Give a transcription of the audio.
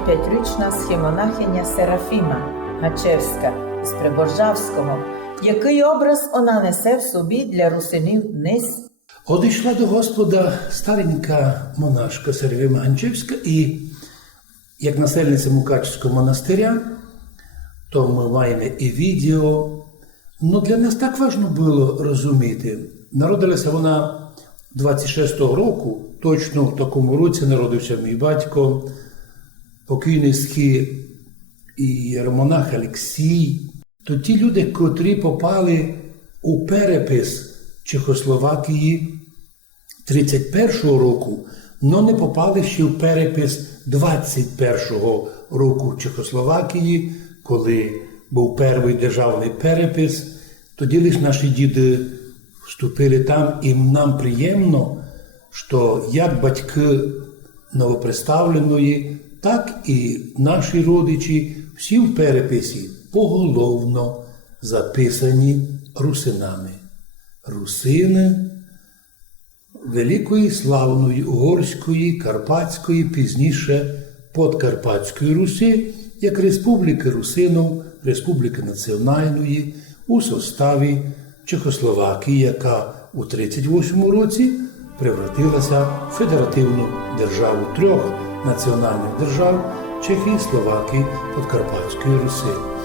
95-річна схімонахиня Серафіма Гачевська з Приборжавського, який образ вона несе в собі для русинів низ. Одійшла до Господа старенька монашка Серафіма Ганчевська, і як насельниця Мукачівського монастиря, то ми маємо і відео. Ну, для нас так важливо було розуміти. Народилася вона 26-го року, точно в такому році народився мій батько, покійний схі і єромонах Олексій. То ті люди, котрі попали у перепис Чехословакії 31-го року, але не попали ще в перепис 21-го року Чехословакії, коли був перший державний перепис. Тоді лише наші діди вступили там, і нам приємно, що як батьки новоприставленої, так і наші родичі всі в переписі поголовно записані русинами. Русини великої, славної, угорської, карпатської, пізніше Подкарпатської Руси, як Республіки Русинів, Республіки Національної, у составі Чехословакії, яка у 1938 році превратилася в федеративну державу трьох національних держав – Чехії, Словакії, Подкарпатської Руси.